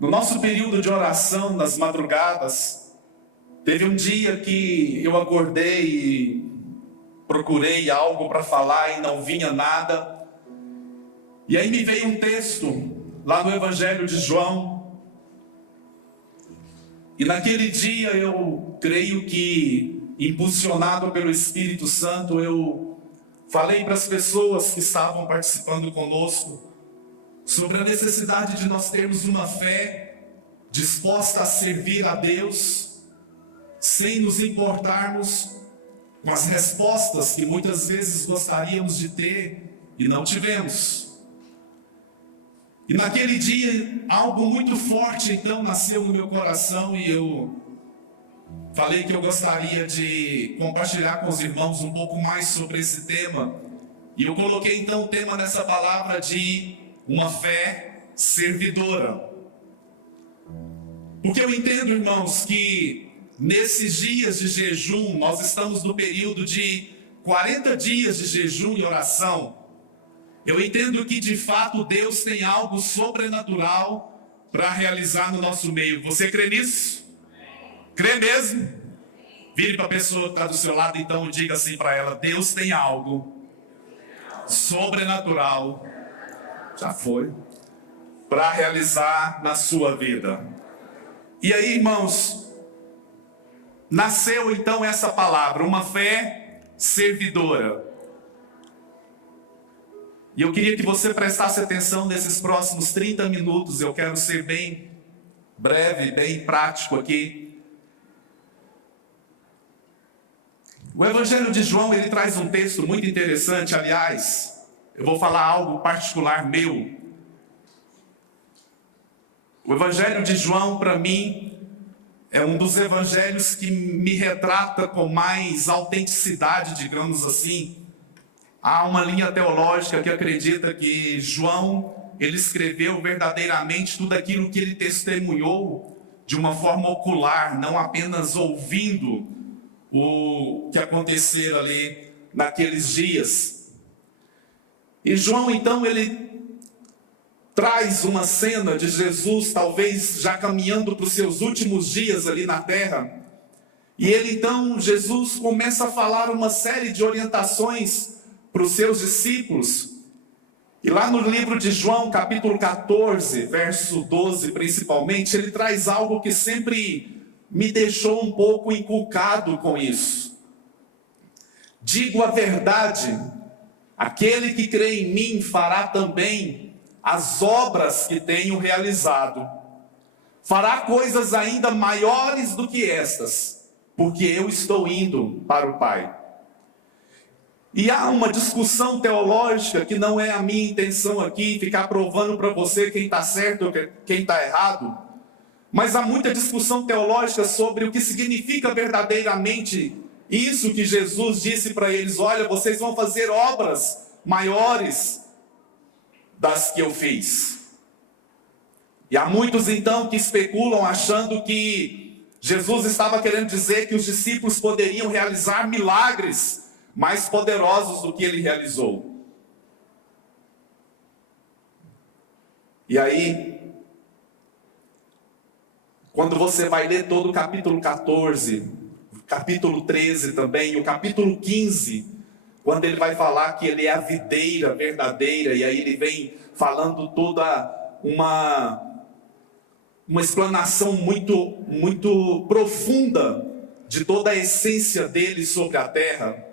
No nosso período de oração, nas madrugadas, teve um dia que eu acordei e procurei algo para falar e não vinha nada. E aí me veio um texto lá no Evangelho de João. E naquele dia eu creio que, impulsionado pelo Espírito Santo, eu falei para as pessoas que estavam participando conosco sobre a necessidade de nós termos uma fé disposta a servir a Deus, sem nos importarmos com as respostas que muitas vezes gostaríamos de ter e não tivemos. E naquele dia, algo muito forte então nasceu no meu coração e eu falei que eu gostaria de compartilhar com os irmãos um pouco mais sobre esse tema. E eu coloquei então o tema nessa palavra de uma fé servidora. Porque eu entendo, irmãos, que nesses dias de jejum, nós estamos no período de 40 dias de jejum e oração. Eu entendo que de fato Deus tem algo sobrenatural para realizar no nosso meio. Você crê nisso? Crê mesmo? Vire para a pessoa que está do seu lado então e diga assim para ela: Deus tem algo sobrenatural, já foi, para realizar na sua vida. E aí, irmãos, nasceu então essa palavra, uma fé servidora. E eu queria que você prestasse atenção nesses próximos 30 minutos. Eu quero ser bem breve, bem prático aqui. O Evangelho de João, ele traz um texto muito interessante. Aliás, eu vou falar algo particular meu. O Evangelho de João, para mim, é um dos evangelhos que me retrata com mais autenticidade, digamos assim. Há uma linha teológica que acredita que João, ele escreveu verdadeiramente tudo aquilo que ele testemunhou de uma forma ocular, não apenas ouvindo o que aconteceu ali naqueles dias. E João, então, ele traz uma cena de Jesus, talvez já caminhando para os seus últimos dias ali na terra. E ele, então, Jesus começa a falar uma série de orientações para os seus discípulos. E lá no livro de João, capítulo 14, verso 12 principalmente, ele traz algo que sempre me deixou um pouco inculcado com isso. Digo a verdade, aquele que crê em mim fará também as obras que tenho realizado. Fará coisas ainda maiores do que estas, porque eu estou indo para o Pai. E há uma discussão teológica que não é a minha intenção aqui, ficar provando para você quem está certo ou quem está errado. Mas há muita discussão teológica sobre o que significa verdadeiramente isso que Jesus disse para eles: olha, vocês vão fazer obras maiores das que eu fiz. E há muitos então que especulam achando que Jesus estava querendo dizer que os discípulos poderiam realizar milagres mais poderosos do que ele realizou. E aí, quando você vai ler todo o capítulo 14, capítulo 13 também, e o capítulo 15, quando ele vai falar que ele é a videira verdadeira, e aí ele vem falando toda uma explanação muito profunda de toda a essência dele sobre a terra.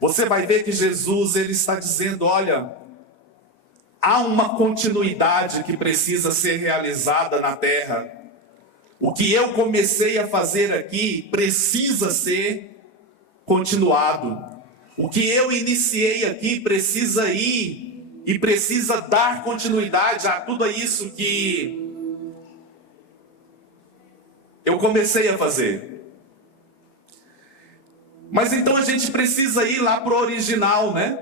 Você vai ver que Jesus, ele está dizendo: olha, há uma continuidade que precisa ser realizada na terra. O que eu comecei a fazer aqui precisa ser continuado. O que eu iniciei aqui precisa ir e precisa dar continuidade a tudo isso que eu comecei a fazer. Mas então a gente precisa ir lá para o original, né?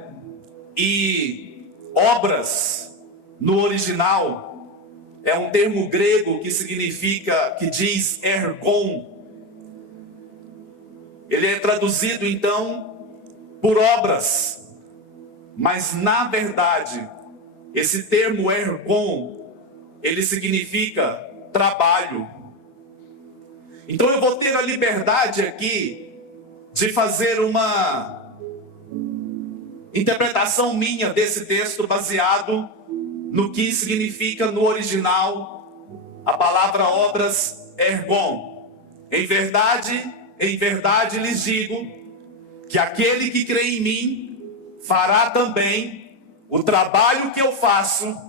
E obras no original é um termo grego que significa, que diz ergon. Ele é traduzido então por obras. Mas na verdade, esse termo ergon, ele significa trabalho. Então eu vou ter a liberdade aqui de fazer uma interpretação minha desse texto baseado no que significa no original a palavra obras ergon. Em verdade lhes digo que aquele que crê em mim fará também o trabalho que eu faço,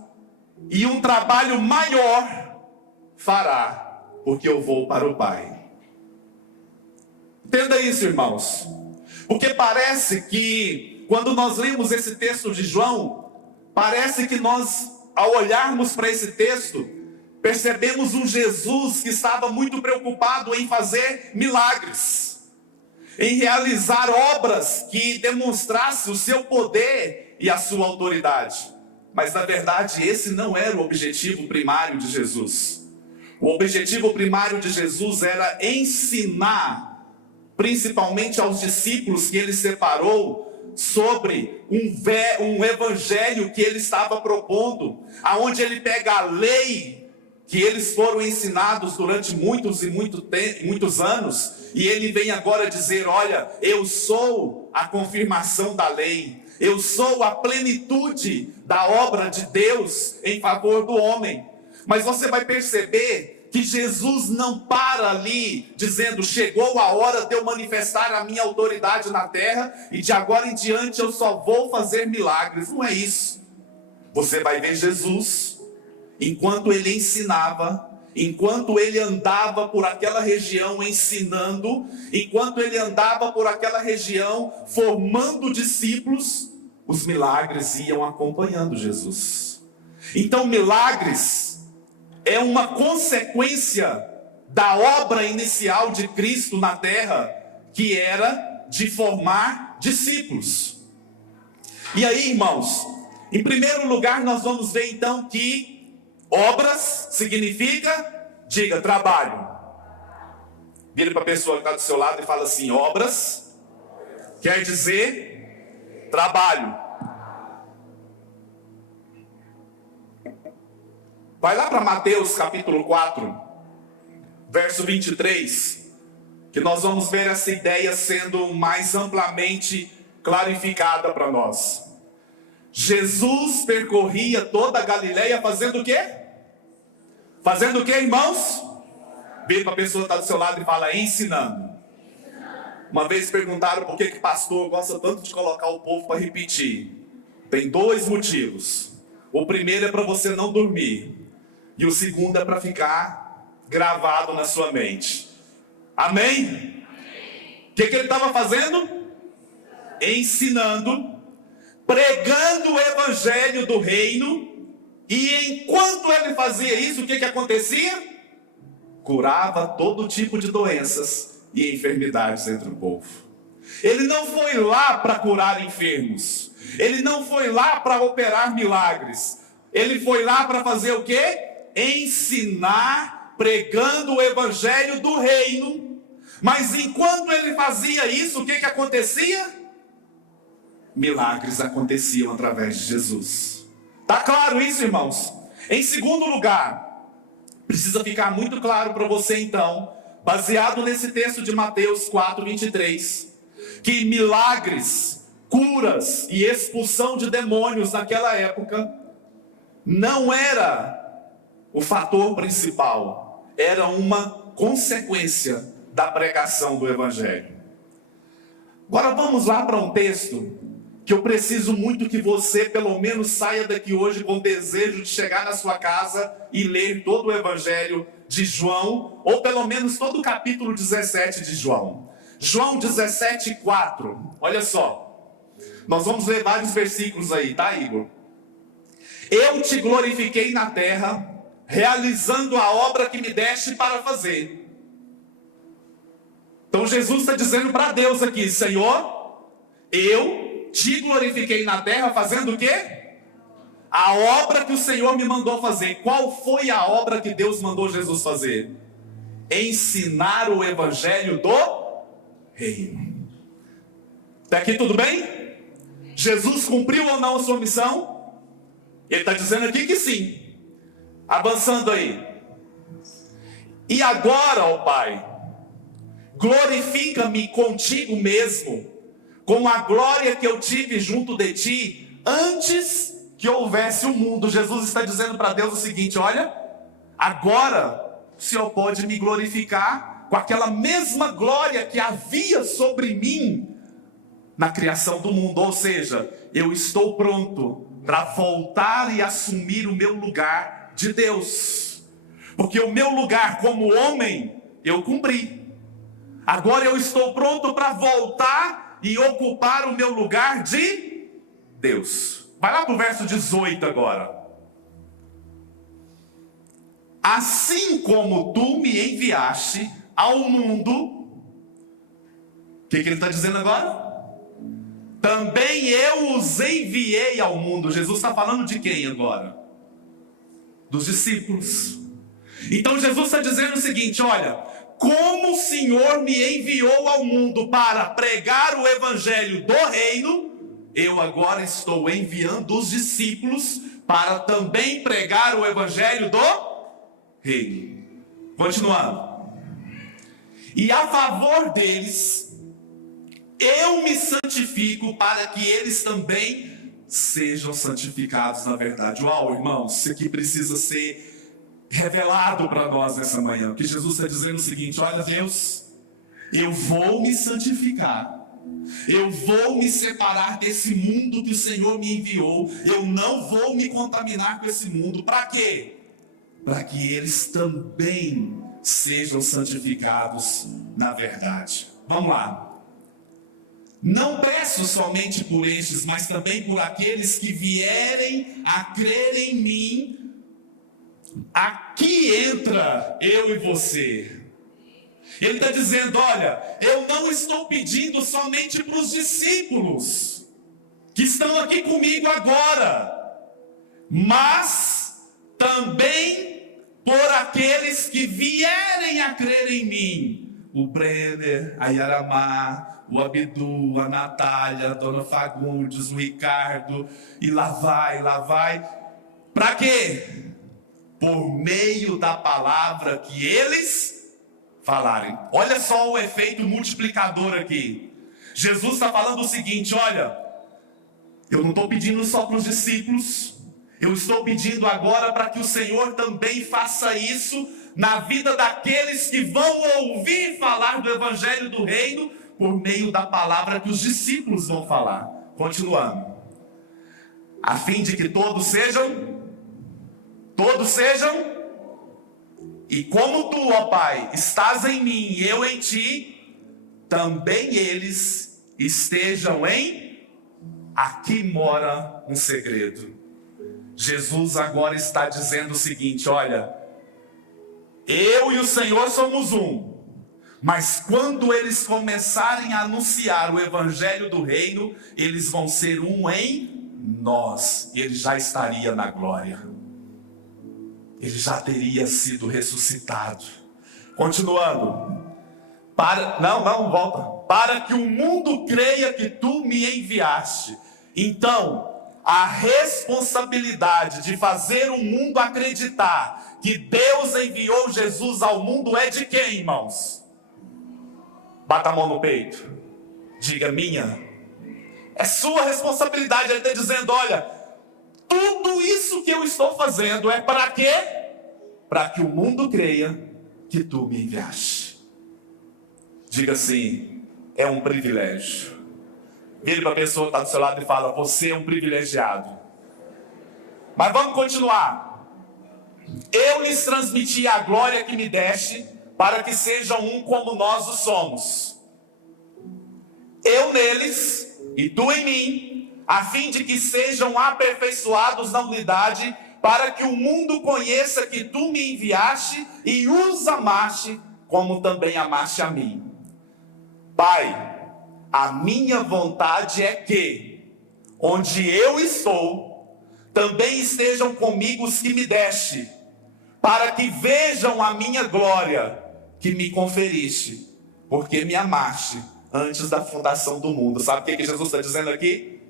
e um trabalho maior fará, porque eu vou para o Pai. Entenda isso, irmãos, porque parece que quando nós lemos esse texto de João, parece que nós, ao olharmos para esse texto, percebemos um Jesus que estava muito preocupado em fazer milagres, em realizar obras que demonstrassem o seu poder e a sua autoridade. Mas na verdade esse não era o objetivo primário de Jesus. O objetivo primário de Jesus era ensinar, principalmente aos discípulos que ele separou, sobre um evangelho que ele estava propondo, aonde ele pega a lei que eles foram ensinados durante muitos anos, e ele vem agora dizer: olha, eu sou a confirmação da lei, eu sou a plenitude da obra de Deus em favor do homem. Mas você vai perceber que Jesus não para ali dizendo: chegou a hora de eu manifestar a minha autoridade na terra e de agora em diante eu só vou fazer milagres. Não é isso. Você vai ver Jesus, enquanto ele ensinava, enquanto ele andava por aquela região ensinando, enquanto ele andava por aquela região formando discípulos, os milagres iam acompanhando Jesus. Então milagres é uma consequência da obra inicial de Cristo na terra, que era de formar discípulos. E aí, irmãos, em primeiro lugar nós vamos ver então que obras significa, diga, trabalho. Vira para a pessoa que está do seu lado e fala assim: obras quer dizer trabalho. Vai lá para Mateus capítulo 4, verso 23, que nós vamos ver essa ideia sendo mais amplamente clarificada para nós. Jesus percorria toda a Galileia fazendo o quê? Fazendo o quê, irmãos? Vira para a pessoa que está do seu lado e fala: ensinando. Uma vez perguntaram por que pastor gosta tanto de colocar o povo para repetir. Tem dois motivos. O primeiro é para você não dormir, e o segundo é para ficar gravado na sua mente. Amém? O que ele estava fazendo? Ensinando, pregando o evangelho do reino. E enquanto ele fazia isso, o que acontecia? Curava todo tipo de doenças e enfermidades entre o povo. Ele não foi lá para curar enfermos. Ele não foi lá para operar milagres. Ele foi lá para fazer o quê? Ensinar, pregando o evangelho do reino. Mas enquanto ele fazia isso, o que acontecia? Milagres aconteciam através de Jesus. Tá claro isso, irmãos? Em segundo lugar, precisa ficar muito claro para você então, baseado nesse texto de Mateus 4, 23, que milagres, curas e expulsão de demônios naquela época não era o fator principal, era uma consequência da pregação do evangelho. Agora vamos lá para um texto que eu preciso muito que você pelo menos saia daqui hoje com desejo de chegar na sua casa e ler todo o evangelho de João, ou pelo menos todo o capítulo 17 de João. João 17, 4. Olha só. Nós vamos ler vários versículos aí, tá, Igor? Eu te glorifiquei na terra, realizando a obra que me deste para fazer. Então Jesus está dizendo para Deus aqui: Senhor, eu te glorifiquei na terra fazendo o quê? A obra que o Senhor me mandou fazer. Qual foi a obra que Deus mandou Jesus fazer? Ensinar o evangelho do reino. Até aqui tudo bem? Jesus cumpriu ou não a sua missão? Ele está dizendo aqui que sim. Avançando aí. E agora, ó Pai, glorifica-me contigo mesmo, com a glória que eu tive junto de ti, antes que houvesse o mundo. Jesus está dizendo para Deus o seguinte: olha, agora o Senhor pode me glorificar com aquela mesma glória que havia sobre mim na criação do mundo. Ou seja, eu estou pronto para voltar e assumir o meu lugar de Deus, porque o meu lugar como homem eu cumpri. Agora eu estou pronto para voltar e ocupar o meu lugar de Deus. Vai lá para o verso 18 agora. Assim como tu me enviaste ao mundo, o que ele está dizendo agora? Também eu os enviei ao mundo. Jesus está falando de quem agora? Dos discípulos. Então Jesus está dizendo o seguinte: olha, como o Senhor me enviou ao mundo para pregar o evangelho do reino, eu agora estou enviando os discípulos para também pregar o evangelho do reino. Continuando. E a favor deles, eu me santifico para que eles também sejam santificados na verdade. Uau, irmãos, isso aqui precisa ser revelado para nós nessa manhã. Porque Jesus está dizendo o seguinte: olha, Deus, eu vou me santificar. Eu vou me separar desse mundo que o Senhor me enviou. Eu não vou me contaminar com esse mundo. Para quê? Para que eles também sejam santificados na verdade. Vamos lá. Não peço somente por estes, mas também por aqueles que vierem a crer em mim. Aqui entra eu e você. Ele está dizendo: olha, eu não estou pedindo somente para os discípulos que estão aqui comigo agora, mas também por aqueles que vierem a crer em mim. O Brenner, a Yaramá, o Abdu, a Natália, a Dona Fagundes, o Ricardo, e lá vai. Para quê? Por meio da palavra que eles falarem. Olha só o efeito multiplicador aqui. Jesus está falando o seguinte: olha, eu não estou pedindo só para os discípulos, eu estou pedindo agora para que o Senhor também faça isso na vida daqueles que vão ouvir falar do evangelho do reino por meio da palavra que os discípulos vão falar. Continuando. A fim de que todos sejam, e como tu, ó Pai, estás em mim e eu em ti, também eles estejam em... Aqui mora um segredo. Jesus agora está dizendo o seguinte: olha, eu e o Senhor somos um, mas quando eles começarem a anunciar o evangelho do reino, eles vão ser um em nós, e ele já estaria na glória. Ele já teria sido ressuscitado. Continuando. Volta. Para que o mundo creia que tu me enviaste. Então, a responsabilidade de fazer o mundo acreditar que Deus enviou Jesus ao mundo é de quem, irmãos? Bata a mão no peito. Diga: minha. É sua responsabilidade. Ele está dizendo: olha, tudo isso que eu estou fazendo é para quê? Para que o mundo creia que tu me enviaste. Diga assim: é um privilégio. Vire para a pessoa que está do seu lado e fala: você é um privilegiado. Mas vamos continuar. Eu lhes transmiti a glória que me deste, para que sejam um como nós o somos. Eu neles e tu em mim, a fim de que sejam aperfeiçoados na unidade, para que o mundo conheça que tu me enviaste e os amaste, como também amaste a mim. Pai, a minha vontade é que, onde eu estou, também estejam comigo os que me deste, para que vejam a minha glória que me conferiste, porque me amaste antes da fundação do mundo. Sabe o que Jesus está dizendo aqui?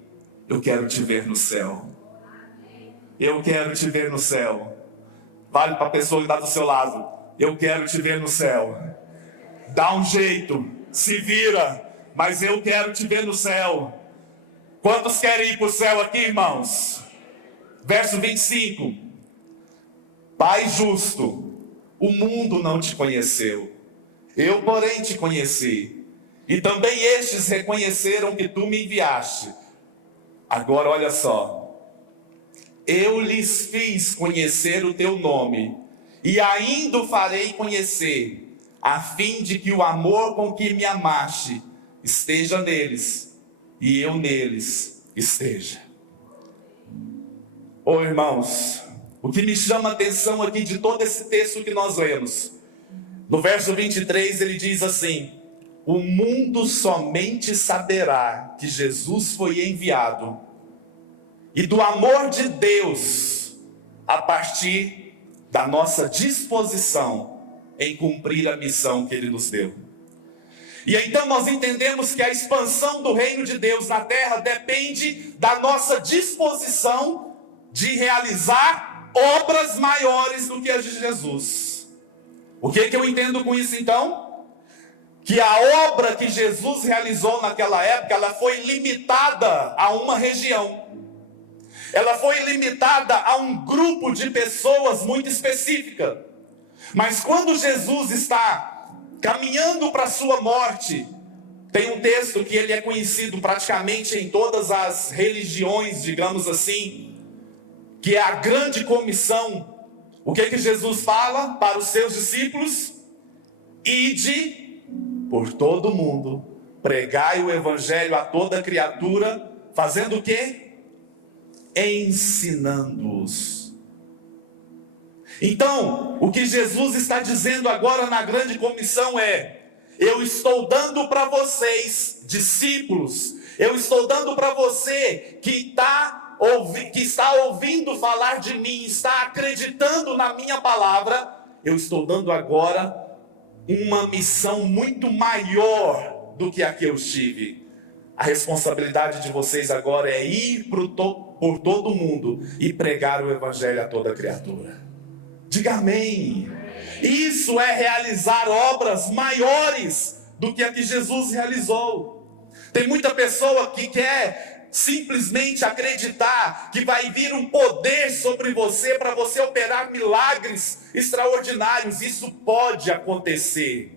Eu quero te ver no céu. Eu quero te ver no céu. Fale para a pessoa que está do seu lado: eu quero te ver no céu. Dá um jeito, se vira, mas eu quero te ver no céu. Quantos querem ir para o céu aqui, irmãos? Verso 25. Pai justo, o mundo não te conheceu, eu porém te conheci, e também estes reconheceram que tu me enviaste. Agora olha só, eu lhes fiz conhecer o teu nome, e ainda o farei conhecer, a fim de que o amor com que me amaste esteja neles, e eu neles esteja. Oh, irmãos, o que me chama a atenção aqui de todo esse texto que nós lemos, no verso 23 ele diz assim: o mundo somente saberá que Jesus foi enviado, e do amor de Deus, a partir da nossa disposição em cumprir a missão que Ele nos deu. E então nós entendemos que a expansão do reino de Deus na terra depende da nossa disposição de realizar obras maiores do que as de Jesus. O que eu entendo com isso então? Que a obra que Jesus realizou naquela época, ela foi limitada a uma região. Ela foi limitada a um grupo de pessoas muito específica. Mas quando Jesus está caminhando para a sua morte, tem um texto que ele é conhecido praticamente em todas as religiões, digamos assim, que é a grande comissão. O que Jesus fala para os seus discípulos? Ide por todo mundo, pregai o evangelho a toda criatura, fazendo o quê? Ensinando-os. Então, o que Jesus está dizendo agora na grande comissão é: eu estou dando para vocês, discípulos, eu estou dando para você que está ouvindo falar de mim, está acreditando na minha palavra, eu estou dando agora uma missão muito maior do que a que eu tive. A responsabilidade de vocês agora é ir por todo mundo e pregar o evangelho a toda criatura. Diga amém. Isso é realizar obras maiores do que a que Jesus realizou. Tem muita pessoa que quer simplesmente acreditar que vai vir um poder sobre você para você operar milagres extraordinários. Isso pode acontecer.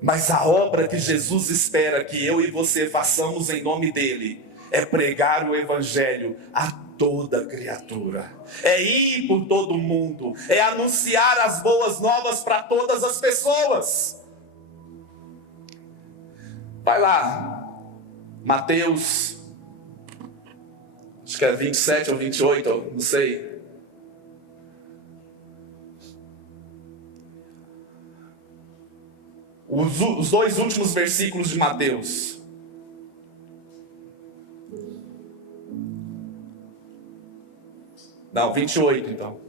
Mas a obra que Jesus espera que eu e você façamos em nome dele é pregar o evangelho a toda criatura, é ir por todo mundo, é anunciar as boas novas para todas as pessoas. Vai lá, Mateus, acho que é 27 ou 28, não sei. Os dois últimos versículos de Mateus. Não, 28 então.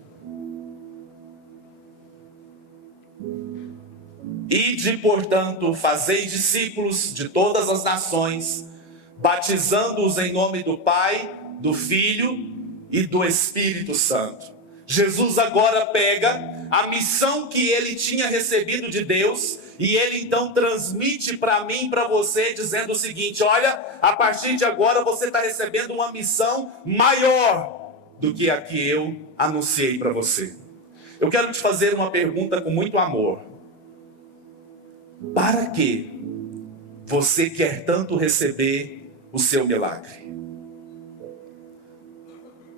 Ide, portanto, fazei discípulos de todas as nações, batizando-os em nome do Pai, do Filho e do Espírito Santo. Jesus agora pega a missão que ele tinha recebido de Deus e ele então transmite para mim e para você, dizendo o seguinte: olha, a partir de agora você está recebendo uma missão maior do que a que eu anunciei para você. Eu quero te fazer uma pergunta com muito amor. Para que você quer tanto receber o seu milagre?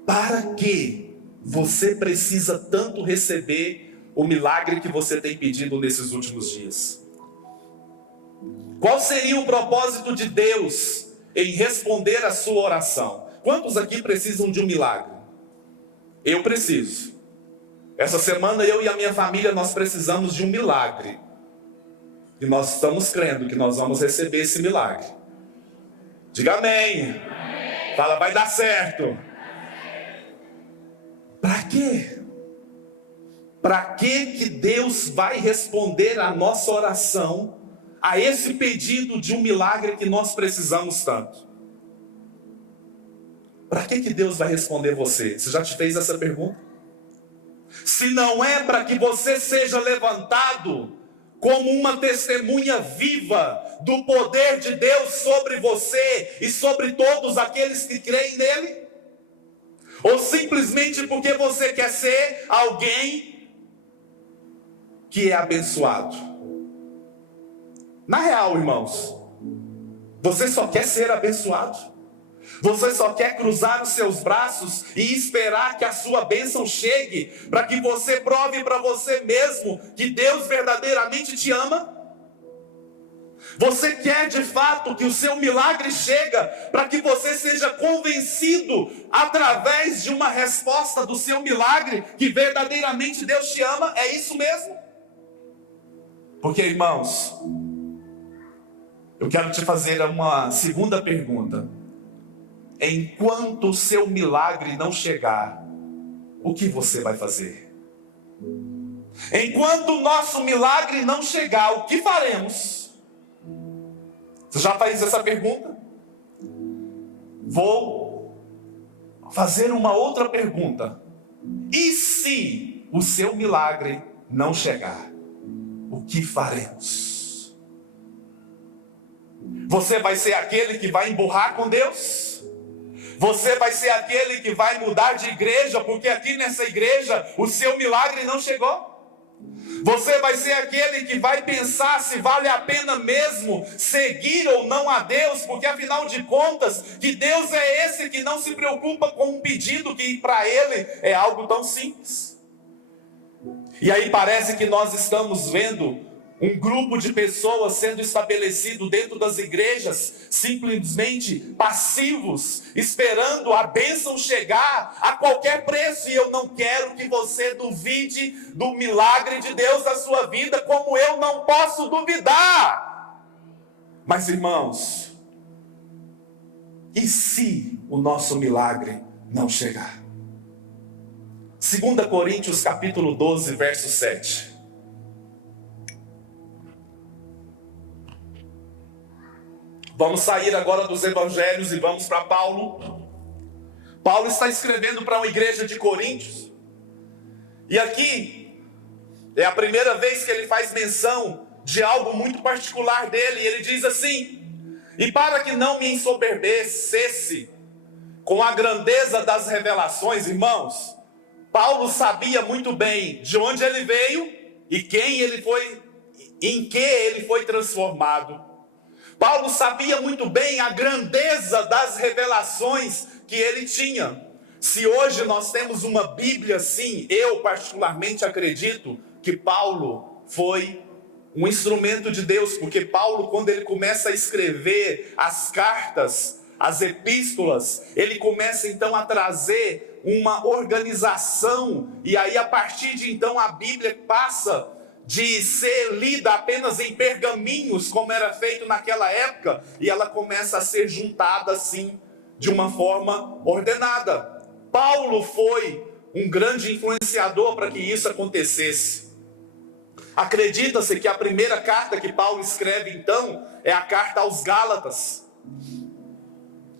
Para que você precisa tanto receber o milagre que você tem pedido nesses últimos dias? Qual seria o propósito de Deus em responder a sua oração? Quantos aqui precisam de um milagre? Eu preciso. Essa semana eu e a minha família nós precisamos de um milagre. E nós estamos crendo que nós vamos receber esse milagre. Diga amém. Amém. Fala, vai dar certo. Para quê? Para que Deus vai responder a nossa oração, a esse pedido de um milagre que nós precisamos tanto? Para que Deus vai responder você? Você já te fez essa pergunta? se não é para que você seja levantado como uma testemunha viva do poder de Deus sobre você e sobre todos aqueles que creem nele? Ou simplesmente porque você quer ser alguém que é abençoado? Na real, irmãos, você só quer ser abençoado? Você só quer cruzar os seus braços e esperar que a sua bênção chegue, para que você prove para você mesmo que Deus verdadeiramente te ama? Você quer de fato que o seu milagre chega, para que você seja convencido através de uma resposta do seu milagre que verdadeiramente Deus te ama? É isso mesmo? Porque, irmãos, eu quero te fazer uma segunda pergunta. Enquanto o seu milagre não chegar, o que você vai fazer? Enquanto o nosso milagre não chegar, o que faremos? Você já fez essa pergunta? Vou fazer uma outra pergunta. E se o seu milagre não chegar, o que faremos? Você vai ser aquele que vai emburrar com Deus? Você vai ser aquele que vai mudar de igreja, porque aqui nessa igreja o seu milagre não chegou? Você vai ser aquele que vai pensar se vale a pena mesmo seguir ou não a Deus, porque afinal de contas, que Deus é esse que não se preocupa com um pedido que para Ele é algo tão simples? E aí parece que nós estamos vendo um grupo de pessoas sendo estabelecido dentro das igrejas, simplesmente passivos, esperando a bênção chegar a qualquer preço. E eu não quero que você duvide do milagre de Deus na sua vida, como eu não posso duvidar. Mas, irmãos, e se o nosso milagre não chegar? 2 Coríntios capítulo 12, verso 7. Vamos sair agora dos evangelhos e vamos para Paulo. Paulo está escrevendo para uma igreja de Coríntios. E aqui é a primeira vez que ele faz menção de algo muito particular dele. E ele diz assim: e para que não me ensoberbecesse com a grandeza das revelações, irmãos, Paulo sabia muito bem de onde ele veio e quem ele foi, em que ele foi transformado. Paulo sabia muito bem a grandeza das revelações que ele tinha. Se hoje nós temos uma Bíblia assim, eu particularmente acredito que Paulo foi um instrumento de Deus, porque Paulo, quando ele começa a escrever as cartas, as epístolas, ele começa então a trazer uma organização, e aí a partir de então a Bíblia passa de ser lida apenas em pergaminhos, como era feito naquela época, e ela começa a ser juntada assim, de uma forma ordenada. Paulo foi um grande influenciador para que isso acontecesse. Acredita-se que a primeira carta que Paulo escreve então, é a carta aos Gálatas.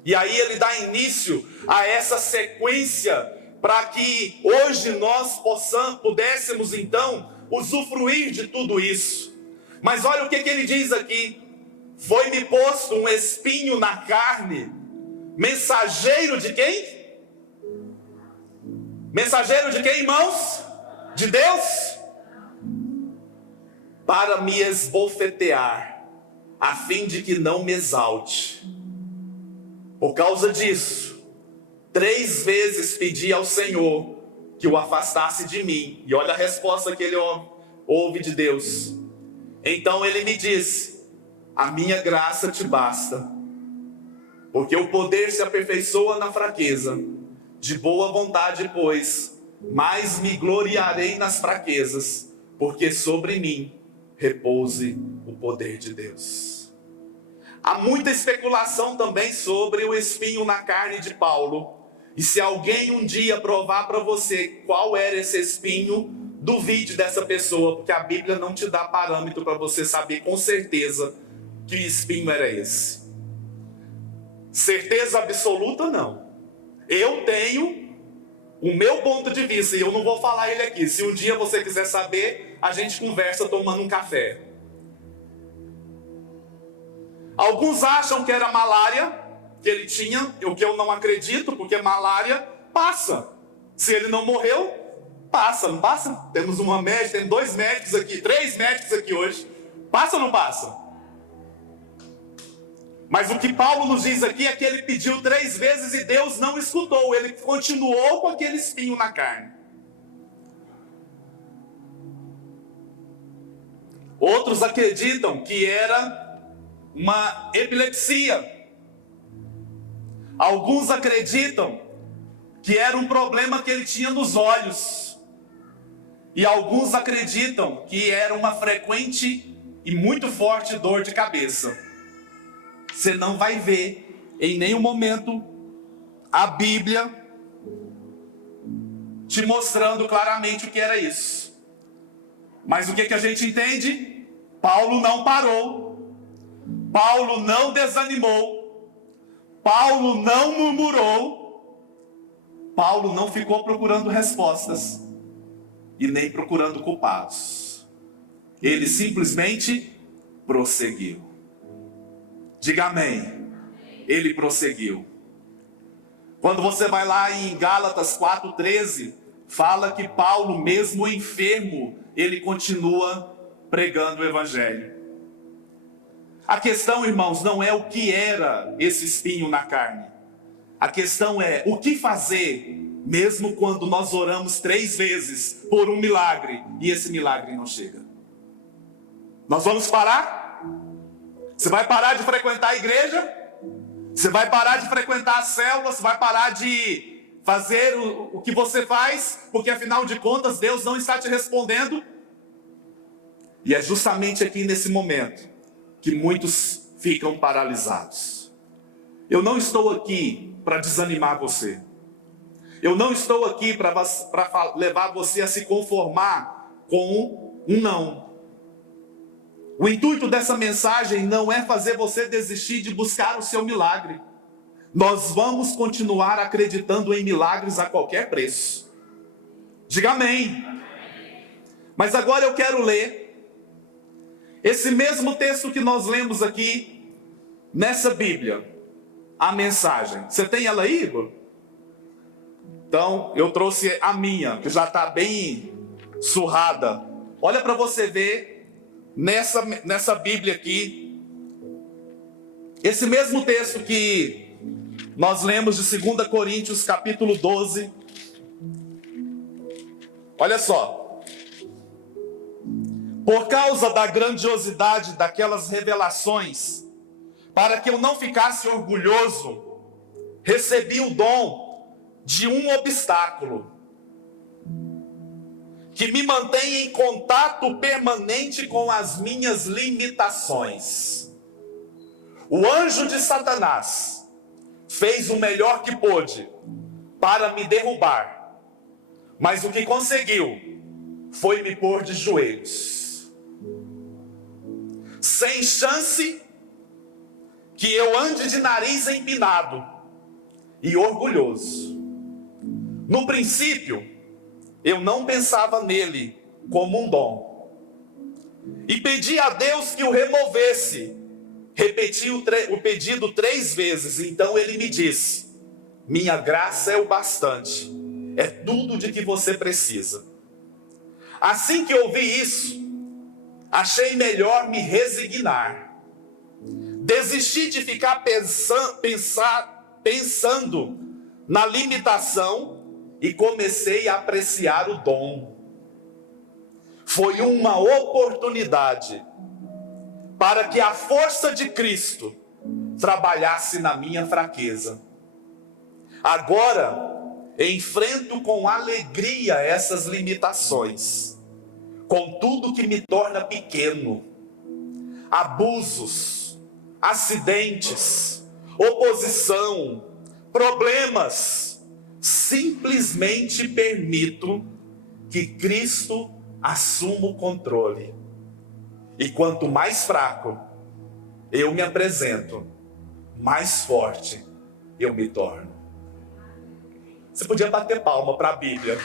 E aí ele dá início a essa sequência, para que hoje nós pudéssemos então usufruir de tudo isso. Mas olha o que ele diz aqui: foi-me posto um espinho na carne, mensageiro de quem? Mensageiro de quem, irmãos? De Deus? Para me esbofetear, a fim de que não me exalte. Por causa disso, 3 vezes pedi ao Senhor que o afastasse de mim. E olha a resposta que ele ouve de Deus. Então ele me disse: a minha graça te basta, porque o poder se aperfeiçoa na fraqueza. De boa vontade, pois, mais me gloriarei nas fraquezas, porque sobre mim repouse o poder de Deus. Há muita especulação também sobre o espinho na carne de Paulo. E se alguém um dia provar para você qual era esse espinho, duvide dessa pessoa, porque a Bíblia não te dá parâmetro para você saber com certeza que espinho era esse. Certeza absoluta não. Eu tenho o meu ponto de vista, e eu não vou falar ele aqui. Se um dia você quiser saber, a gente conversa tomando um café. Alguns acham que era malária que ele tinha, o que eu não acredito, porque malária passa. Se ele não morreu, passa, não passa? Temos uma médica, tem 2 médicos aqui, 3 médicos aqui hoje. Passa ou não passa? Mas o que Paulo nos diz aqui é que ele pediu 3 vezes e Deus não escutou. Ele continuou com aquele espinho na carne. Outros acreditam que era uma epilepsia. Alguns acreditam que era um problema que ele tinha nos olhos. E alguns acreditam que era uma frequente e muito forte dor de cabeça. Você não vai ver em nenhum momento a Bíblia te mostrando claramente o que era isso. Mas o que a gente entende? Paulo não parou. Paulo não desanimou. Paulo não murmurou. Paulo não ficou procurando respostas e nem procurando culpados. Ele simplesmente prosseguiu. Diga amém. Ele prosseguiu. Quando você vai lá em Gálatas 4:13, fala que Paulo, mesmo enfermo, ele continua pregando o evangelho. A questão, irmãos, não é o que era esse espinho na carne. A questão é o que fazer, mesmo quando nós oramos 3 vezes por um milagre e esse milagre não chega. Nós vamos parar? Você vai parar de frequentar a igreja? Você vai parar de frequentar a célula? Você vai parar de fazer o que você faz? Porque afinal de contas Deus não está te respondendo? E é justamente aqui nesse momento que muitos ficam paralisados. Eu não estou aqui para desanimar você. Eu não estou aqui para levar você a se conformar com um não. O intuito dessa mensagem não é fazer você desistir de buscar o seu milagre. Nós vamos continuar acreditando em milagres a qualquer preço. Diga amém. Mas agora eu quero ler esse mesmo texto que nós lemos aqui nessa Bíblia. A mensagem. Você tem ela aí, Igor? Então, eu trouxe a minha, que já está bem surrada. Olha para você ver nessa Bíblia aqui, esse mesmo texto que nós lemos de 2 Coríntios capítulo 12. Olha só. Por causa da grandiosidade daquelas revelações, para que eu não ficasse orgulhoso, recebi o dom de um obstáculo, que me mantém em contato permanente com as minhas limitações. O anjo de Satanás fez o melhor que pôde para me derrubar, mas o que conseguiu foi me pôr de joelhos. Sem chance que eu ande de nariz empinado e orgulhoso. No princípio, eu não pensava nele como um dom. E pedi a Deus que o removesse. Repeti o pedido 3 vezes. Então ele me disse: minha graça é o bastante. É tudo de que você precisa. Assim que ouvi isso, achei melhor me resignar. Desisti de ficar pensando na limitação e comecei a apreciar o dom. Foi uma oportunidade para que a força de Cristo trabalhasse na minha fraqueza. Agora, enfrento com alegria essas limitações, com tudo que me torna pequeno. Abusos, acidentes, oposição, problemas. Simplesmente permito que Cristo assuma o controle. E quanto mais fraco eu me apresento, mais forte eu me torno. Você podia bater palma para a Bíblia.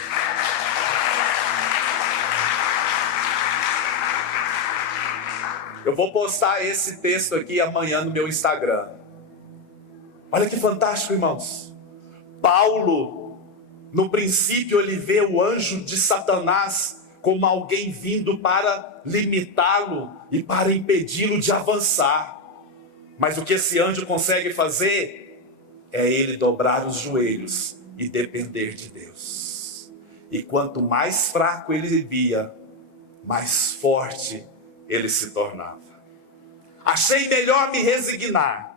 Eu vou postar esse texto aqui amanhã no meu Instagram. Olha que fantástico, irmãos. Paulo, no princípio, ele vê o anjo de Satanás como alguém vindo para limitá-lo e para impedi-lo de avançar. Mas o que esse anjo consegue fazer é ele dobrar os joelhos e depender de Deus. E quanto mais fraco ele via, mais forte ele se tornava. Achei melhor me resignar.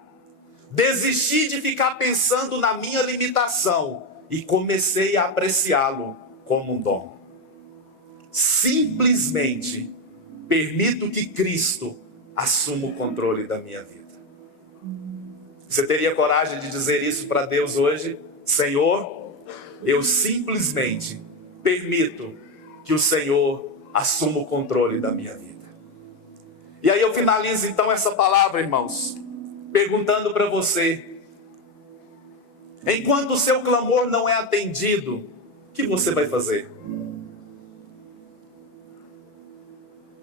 Desisti de ficar pensando na minha limitação e comecei a apreciá-lo como um dom. Simplesmente permito que Cristo assuma o controle da minha vida. Você teria coragem de dizer isso para Deus hoje? Senhor, eu simplesmente permito que o Senhor assuma o controle da minha vida. E aí eu finalizo então essa palavra, irmãos, perguntando para você: enquanto o seu clamor não é atendido, o que você vai fazer?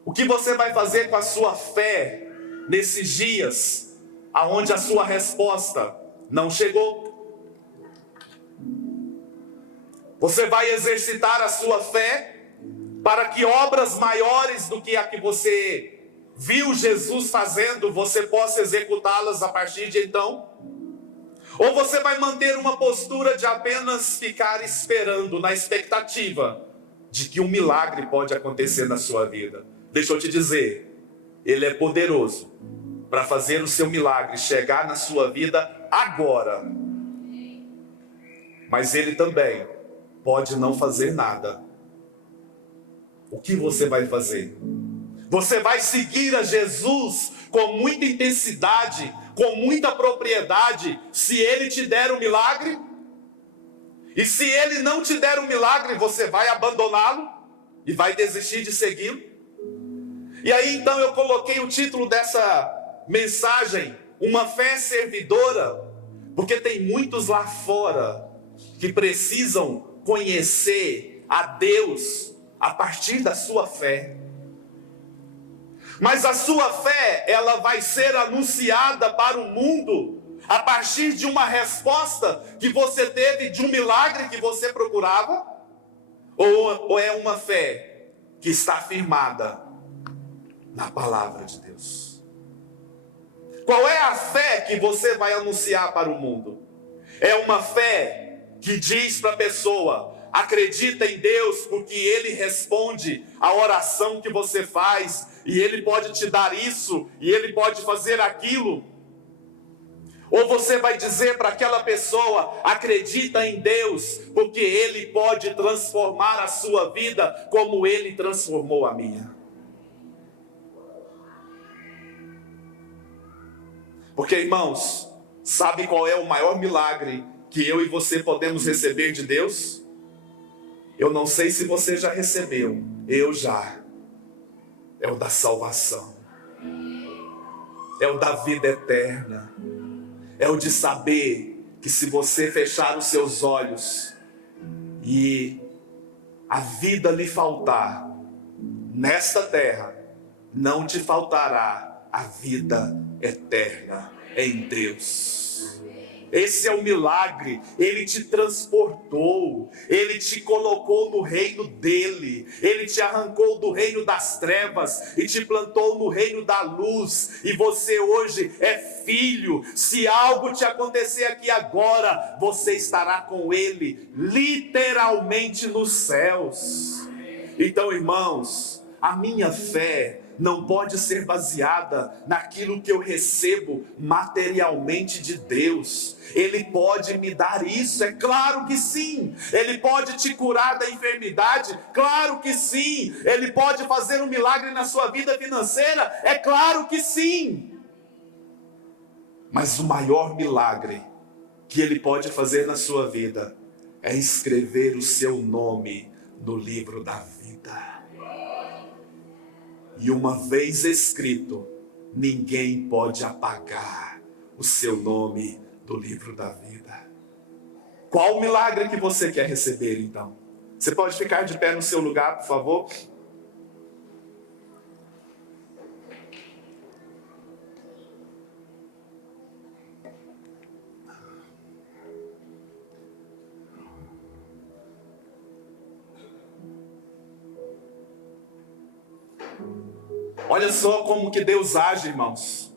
O que você vai fazer com a sua fé nesses dias aonde a sua resposta não chegou? Você vai exercitar a sua fé para que obras maiores do que a que você viu Jesus fazendo, você possa executá-las a partir de então? Ou você vai manter uma postura de apenas ficar esperando, na expectativa de que um milagre pode acontecer na sua vida? Deixa eu te dizer, Ele é poderoso para fazer o seu milagre chegar na sua vida agora. Mas Ele também pode não fazer nada. O que você vai fazer? Você vai seguir a Jesus com muita intensidade, com muita propriedade, se Ele te der o milagre? E se Ele não te der o milagre, você vai abandoná-lo e vai desistir de segui-lo? E aí então eu coloquei o título dessa mensagem, uma fé servidora, porque tem muitos lá fora que precisam conhecer a Deus a partir da sua fé. Mas a sua fé, ela vai ser anunciada para o mundo a partir de uma resposta que você teve, de um milagre que você procurava? Ou é uma fé que está firmada na palavra de Deus? Qual é a fé que você vai anunciar para o mundo? É uma fé que diz para a pessoa: acredita em Deus, porque Ele responde a oração que você faz, e Ele pode te dar isso, e Ele pode fazer aquilo? Ou você vai dizer para aquela pessoa: acredita em Deus, porque Ele pode transformar a sua vida como Ele transformou a minha? Porque, irmãos, sabe qual é o maior milagre que eu e você podemos receber de Deus? Eu não sei se você já recebeu, eu já. É o da salvação. É o da vida eterna. É o de saber que se você fechar os seus olhos e a vida lhe faltar, nesta terra, não te faltará a vida eterna em Deus. Esse é o milagre. Ele te transportou, Ele te colocou no reino dEle, Ele te arrancou do reino das trevas e te plantou no reino da luz, e você hoje é filho. Se algo te acontecer aqui agora, você estará com Ele, literalmente nos céus. Então, irmãos, a minha fé não pode ser baseada naquilo que eu recebo materialmente de Deus. Ele pode me dar isso, é claro que sim. Ele pode te curar da enfermidade, claro que sim. Ele pode fazer um milagre na sua vida financeira, é claro que sim. Mas o maior milagre que Ele pode fazer na sua vida é escrever o seu nome no livro da vida. E uma vez escrito, ninguém pode apagar o seu nome do livro da vida. Qual o milagre que você quer receber, então? Você pode ficar de pé no seu lugar, por favor? Olha só como que Deus age, irmãos.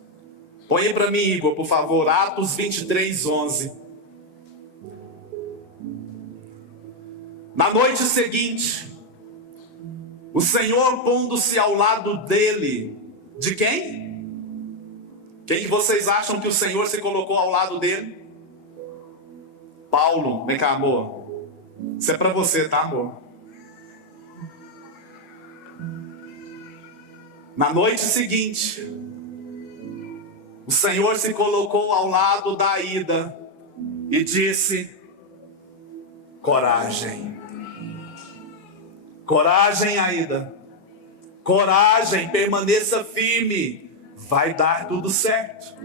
Põe para mim, Igor, por favor, Atos 23, 11. Na noite seguinte, o Senhor pondo-se ao lado dele, de quem? Quem vocês acham que o Senhor se colocou ao lado dele? Paulo, vem cá, amor. Isso é para você, tá, amor? Na noite seguinte, o Senhor se colocou ao lado da Aida e disse: coragem. Coragem, Aida. Coragem, permaneça firme. Vai dar tudo certo.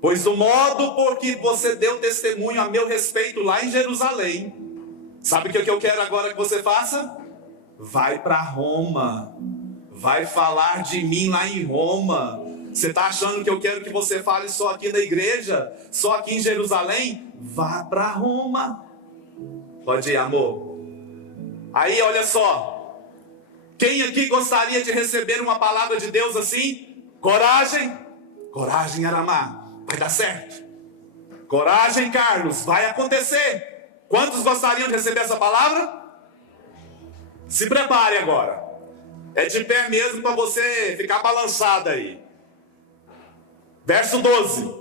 Pois o modo por que você deu testemunho a meu respeito lá em Jerusalém, sabe o que eu quero agora que você faça? Vai para Roma. Vai falar de mim lá em Roma. Você está achando que eu quero que você fale só aqui na igreja? Só aqui em Jerusalém? Vá para Roma. Pode ir, amor. Aí, olha só. Quem aqui gostaria de receber uma palavra de Deus assim? Coragem. Coragem, Aramá. Vai dar certo. Coragem, Carlos. Vai acontecer. Quantos gostariam de receber essa palavra? Se prepare agora. É de pé mesmo para você ficar balançado aí. Verso 12.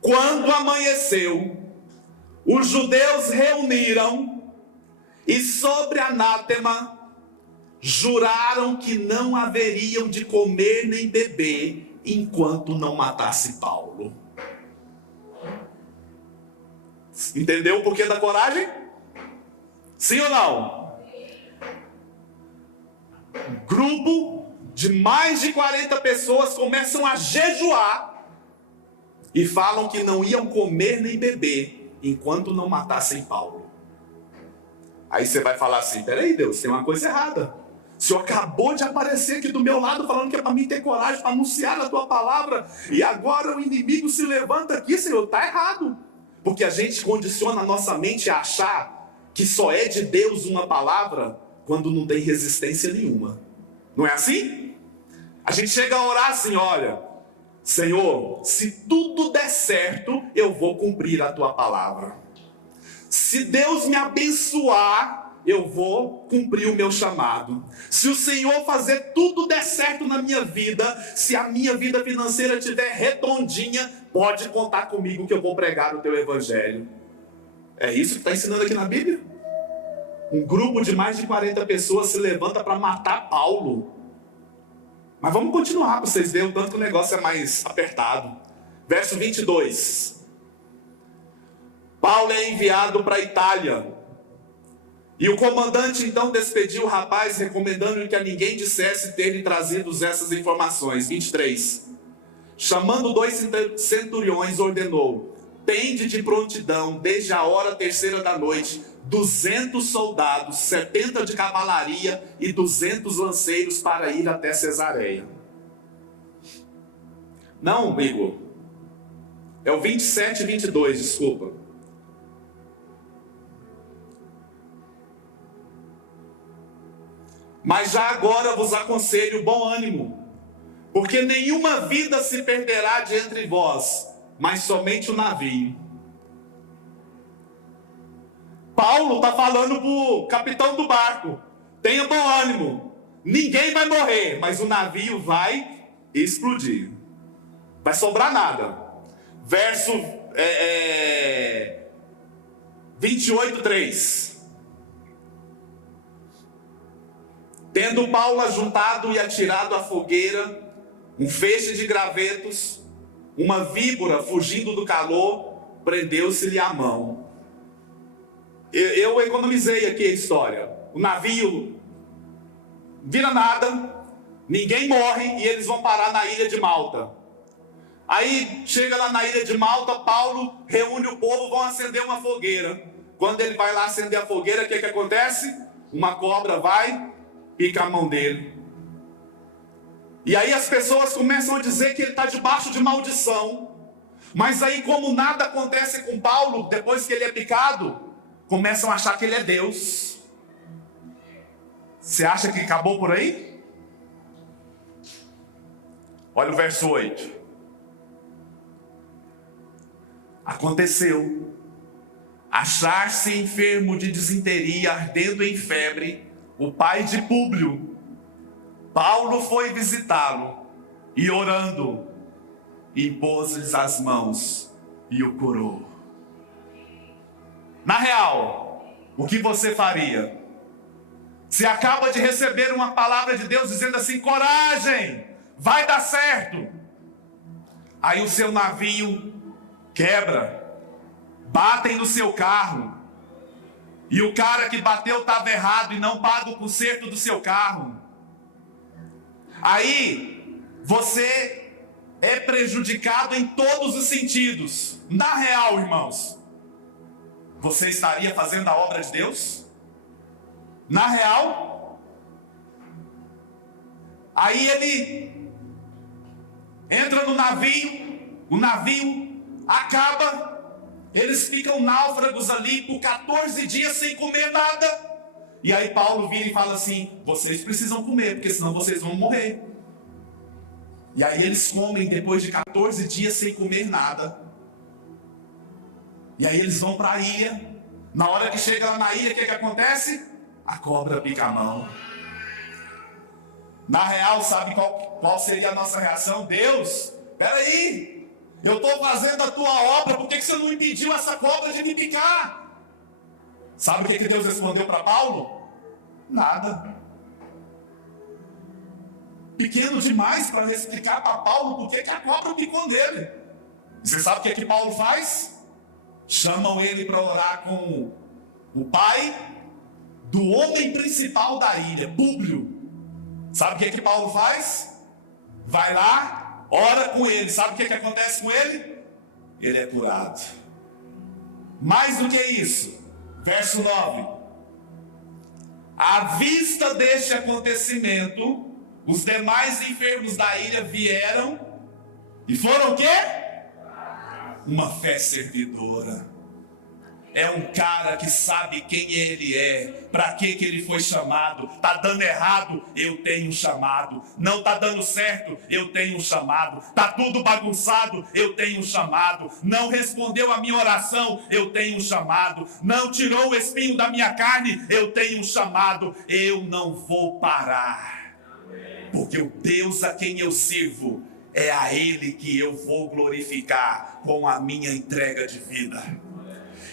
Quando amanheceu, os judeus reuniram e sobre anátema juraram que não haveriam de comer nem beber enquanto não matasse Paulo. Entendeu o porquê da coragem? Sim ou não? Um grupo de mais de 40 pessoas começam a jejuar e falam que não iam comer nem beber enquanto não matassem Paulo. Aí você vai falar assim: peraí, Deus, tem uma coisa errada. O Senhor acabou de aparecer aqui do meu lado falando que é para mim ter coragem para anunciar a tua palavra, e agora o inimigo se levanta aqui, Senhor. Está errado. Porque a gente condiciona a nossa mente a achar que só é de Deus uma palavra quando não tem resistência nenhuma. Não é assim? A gente chega a orar assim: olha, Senhor, se tudo der certo, eu vou cumprir a tua palavra. Se Deus me abençoar, eu vou cumprir o meu chamado. Se o Senhor fazer tudo der certo na minha vida, se a minha vida financeira estiver redondinha, pode contar comigo que eu vou pregar o teu evangelho. É isso que está ensinando aqui na Bíblia? Um grupo de mais de 40 pessoas se levanta para matar Paulo. Mas vamos continuar para vocês verem o tanto que o negócio é mais apertado. Verso 22. Paulo é enviado para a Itália. E o comandante então despediu o rapaz, recomendando que a ninguém dissesse ter lhe trazido essas informações. 23. Chamando 2 centuriões, ordenou: tende de prontidão, desde a hora 3ª da noite, 200 soldados, 70 de cavalaria e 200 lanceiros para ir até Cesareia. Não, Igor. É o 27 e 22, desculpa. Mas já agora vos aconselho bom ânimo, porque nenhuma vida se perderá de entre vós, mas somente o navio. Paulo está falando para o capitão do barco: tenha bom ânimo, ninguém vai morrer, mas o navio vai explodir. Vai sobrar nada. Verso 28, 3. Tendo Paulo ajuntado e atirado à fogueira um feixe de gravetos, uma víbora, fugindo do calor, prendeu-se-lhe a mão. Eu economizei aqui a história. O navio vira nada, ninguém morre e eles vão parar na ilha de Malta. Aí chega lá na ilha de Malta, Paulo reúne o povo, vão acender uma fogueira. Quando ele vai lá acender a fogueira, o que acontece? Uma cobra vai, pica a mão dele. E aí as pessoas começam a dizer que ele está debaixo de maldição. Mas aí, como nada acontece com Paulo, depois que ele é picado, começam a achar que ele é Deus. Você acha que acabou por aí? Olha o verso 8. Aconteceu achar-se enfermo de disenteria, ardendo em febre, o pai de Públio. Paulo foi visitá-lo e, orando, impôs-lhes as mãos e o curou. Na real, o que você faria? Você acaba de receber uma palavra de Deus dizendo assim: coragem, vai dar certo. Aí o seu navio quebra, batem no seu carro, e o cara que bateu estava errado e não paga o conserto do seu carro. Aí você é prejudicado em todos os sentidos. Na real, irmãos, você estaria fazendo a obra de Deus? Na real? Aí ele entra no navio, o navio acaba, eles ficam náufragos ali por 14 dias sem comer nada. E aí Paulo vira e fala assim: vocês precisam comer, porque senão vocês vão morrer. E aí eles comem depois de 14 dias sem comer nada. E aí eles vão para a ilha. Na hora que chega lá na ilha, o que acontece? A cobra pica a mão. Na real, sabe qual seria a nossa reação? Deus, peraí, eu estou fazendo a tua obra, por que você não impediu essa cobra de me picar? Sabe o que Deus respondeu para Paulo? Nada. Pequeno demais para explicar para Paulo por que a cobra picou nele. Você sabe o que Paulo faz? Chamam ele para orar com o pai do homem principal da ilha, Públio. Sabe o que Paulo faz? Vai lá, ora com ele. Sabe o que acontece com ele? Ele é curado. Mais do que isso, verso 9. À vista deste acontecimento, os demais enfermos da ilha vieram e foram o quê? Uma fé servidora. É um cara que sabe quem ele é, para que ele foi chamado. Tá dando errado, eu tenho um chamado. Não tá dando certo, eu tenho um chamado. Tá tudo bagunçado, eu tenho um chamado. Não respondeu a minha oração, eu tenho um chamado. Não tirou o espinho da minha carne, eu tenho um chamado. Eu não vou parar, porque o Deus a quem eu sirvo é a Ele que eu vou glorificar com a minha entrega de vida.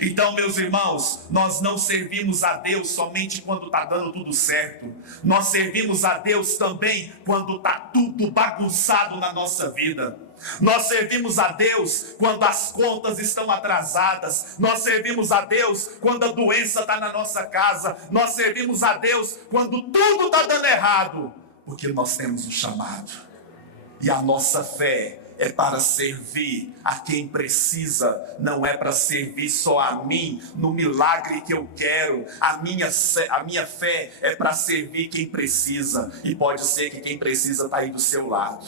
Então, meus irmãos, nós não servimos a Deus somente quando está dando tudo certo. Nós servimos a Deus também quando está tudo bagunçado na nossa vida. Nós servimos a Deus quando as contas estão atrasadas. Nós servimos a Deus quando a doença está na nossa casa. Nós servimos a Deus quando tudo está dando errado, porque nós temos um chamado. E a nossa fé é para servir a quem precisa, não é para servir só a mim, no milagre que eu quero. A minha fé é para servir quem precisa, e pode ser que quem precisa está aí do seu lado.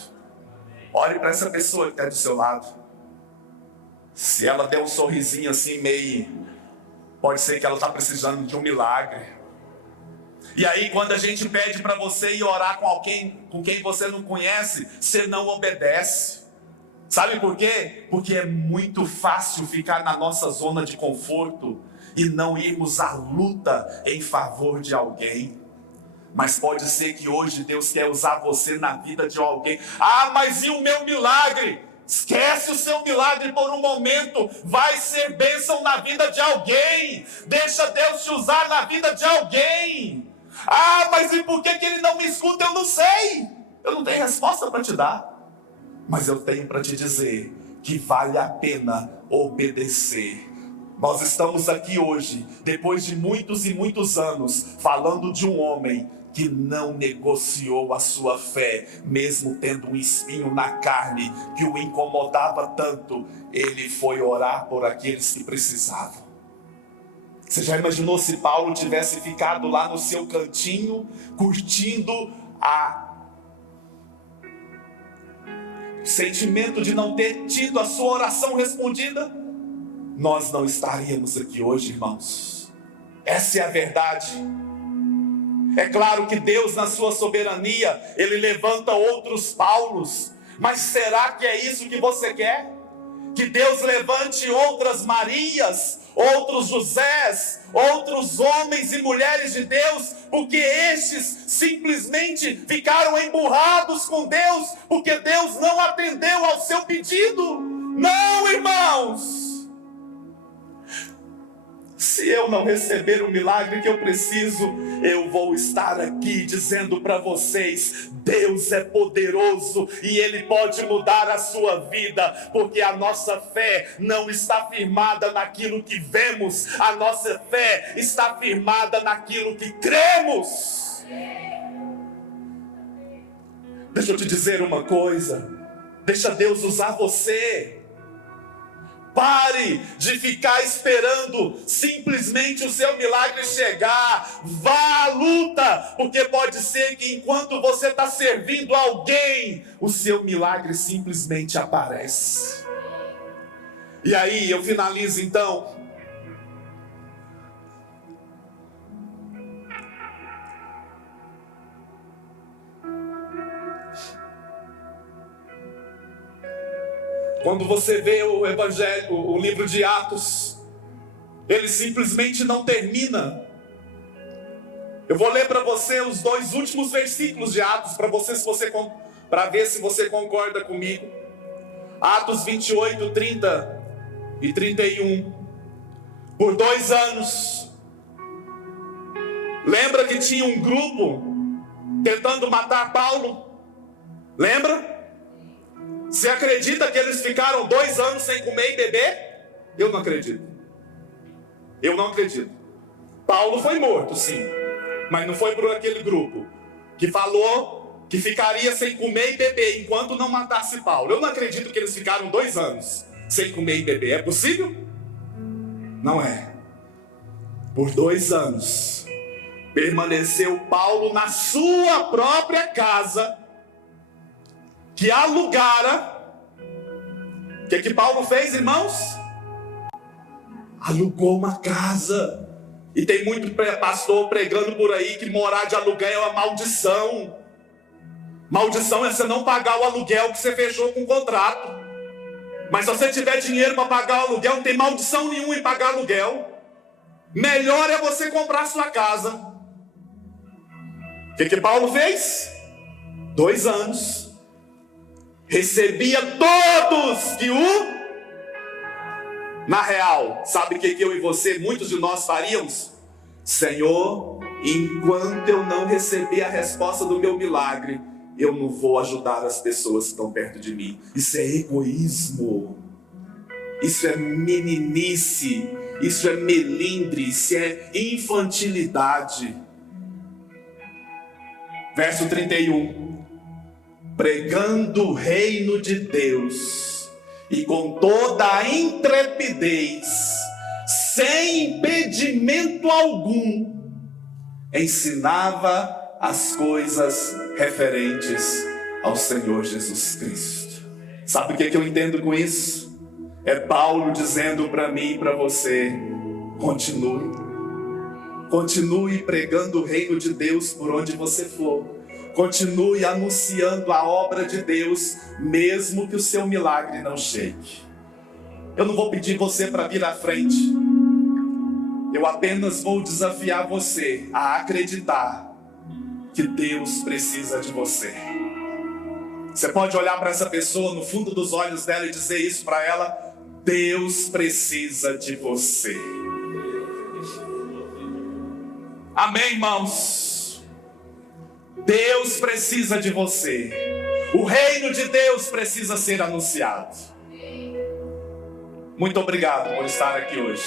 Olhe para essa pessoa que está do seu lado. Se ela der um sorrisinho assim meio, pode ser que ela está precisando de um milagre. E aí, quando a gente pede para você ir orar com alguém com quem você não conhece, você não obedece. Sabe por quê? Porque é muito fácil ficar na nossa zona de conforto e não irmos à luta em favor de alguém. Mas pode ser que hoje Deus quer usar você na vida de alguém. Ah, mas e o meu milagre? Esquece o seu milagre por um momento. Vai ser bênção na vida de alguém. Deixa Deus te usar na vida de alguém. Ah, mas e por que ele não me escuta? Eu não sei. Eu não tenho resposta para te dar. Mas eu tenho para te dizer que vale a pena obedecer. Nós estamos aqui hoje, depois de muitos e muitos anos, falando de um homem que não negociou a sua fé, mesmo tendo um espinho na carne que o incomodava tanto. Ele foi orar por aqueles que precisavam. Você já imaginou se Paulo tivesse ficado lá no seu cantinho, curtindo o sentimento de não ter tido a sua oração respondida? Nós não estaríamos aqui hoje, irmãos. Essa é a verdade. É claro que Deus, na sua soberania, Ele levanta outros Paulos. Mas será que é isso que você quer? Que Deus levante outras Marias, outros Josés, outros homens e mulheres de Deus, porque estes simplesmente ficaram emburrados com Deus, porque Deus não atendeu ao seu pedido? Não, irmãos! Se eu não receber o milagre que eu preciso, eu vou estar aqui dizendo para vocês: Deus é poderoso e Ele pode mudar a sua vida, porque a nossa fé não está firmada naquilo que vemos, a nossa fé está firmada naquilo que cremos. Deixa eu te dizer uma coisa, deixa Deus usar você. Pare de ficar esperando simplesmente o seu milagre chegar. Vá à luta, porque pode ser que enquanto você está servindo alguém, o seu milagre simplesmente aparece. E aí eu finalizo então. Quando você vê o Evangelho, o livro de Atos, ele simplesmente não termina. Eu vou ler para você os 2 últimos versículos de Atos, para ver se você concorda comigo. Atos 28, 30 e 31. Por 2 anos, lembra que tinha um grupo tentando matar Paulo? Lembra? Você acredita que eles ficaram 2 anos sem comer e beber? Eu não acredito. Eu não acredito. Paulo foi morto, sim. Mas não foi por aquele grupo que falou que ficaria sem comer e beber enquanto não matasse Paulo. Eu não acredito que eles ficaram 2 anos sem comer e beber. É possível? Não é. Por 2 anos permaneceu Paulo na sua própria casa, que alugara. O que Paulo fez, irmãos? Alugou uma casa. E tem muito pastor pregando por aí que morar de aluguel é uma maldição. Maldição é você não pagar o aluguel que você fechou com o contrato. Mas se você tiver dinheiro para pagar o aluguel, não tem maldição nenhuma em pagar aluguel. Melhor é você comprar sua casa. O que Paulo fez? 2 anos. Recebia todos que o... Na real, sabe o que eu e você, muitos de nós faríamos? Senhor, enquanto eu não receber a resposta do meu milagre, eu não vou ajudar as pessoas que estão perto de mim. Isso é egoísmo. Isso é meninice. Isso é melindre. Isso é infantilidade. Verso 31. Pregando o reino de Deus e com toda a intrepidez, sem impedimento algum, ensinava as coisas referentes ao Senhor Jesus Cristo. Sabe o que eu entendo com isso? É Paulo dizendo para mim e para você: continue pregando o reino de Deus por onde você for. Continue anunciando a obra de Deus, mesmo que o seu milagre não chegue. Eu não vou pedir você para vir à frente. Eu apenas vou desafiar você a acreditar que Deus precisa de você. Você pode olhar para essa pessoa no fundo dos olhos dela e dizer isso para ela: Deus precisa de você. Amém, irmãos? Deus precisa de você. O reino de Deus precisa ser anunciado. Muito obrigado por estar aqui hoje.